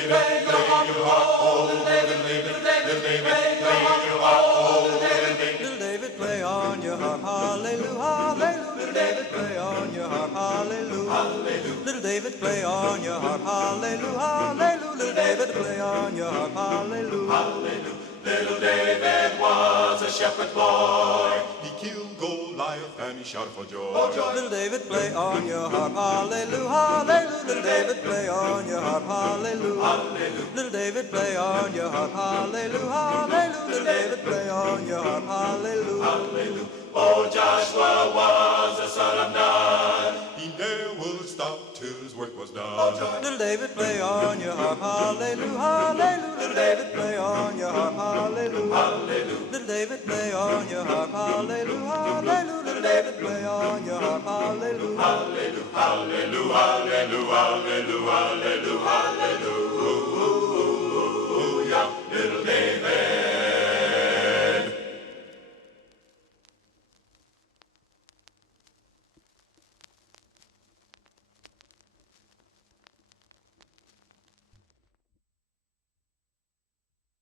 David, play your harp, oh, little David, little David, play your harp, oh, little David. Little David, play on your harp, hallelujah, hallelujah. Little David, play on your harp, hallelujah, hallelujah. Little David, play on your harp, hallelujah, hallelujah. Little David, play on your harp, hallelujah, hallelujah. Little David was a shepherd boy. He killed Goliath and he shouted for joy. Oh, joy. Little David, play on your harp, hallelujah, hallelujah. Little David, play on your harp, hallelujah, hallelujah. Little David, play on your harp, hallelujah, hallelujah. Little David, play on your harp, hallelujah, hallelujah. Oh, Joshua was the son of Nun. He never would stop till his work was done. Oh, little David, play on your harp, hallelujah, hallelujah. Little David, play on your harp, hallelujah, hallelujah. Little David, play on your harp, hallelujah, hallelujah. Little David, play on your harp, hallelujah, hallelujah, hallelujah, hallelujah, hallelujah, hallelujah, hallelujah.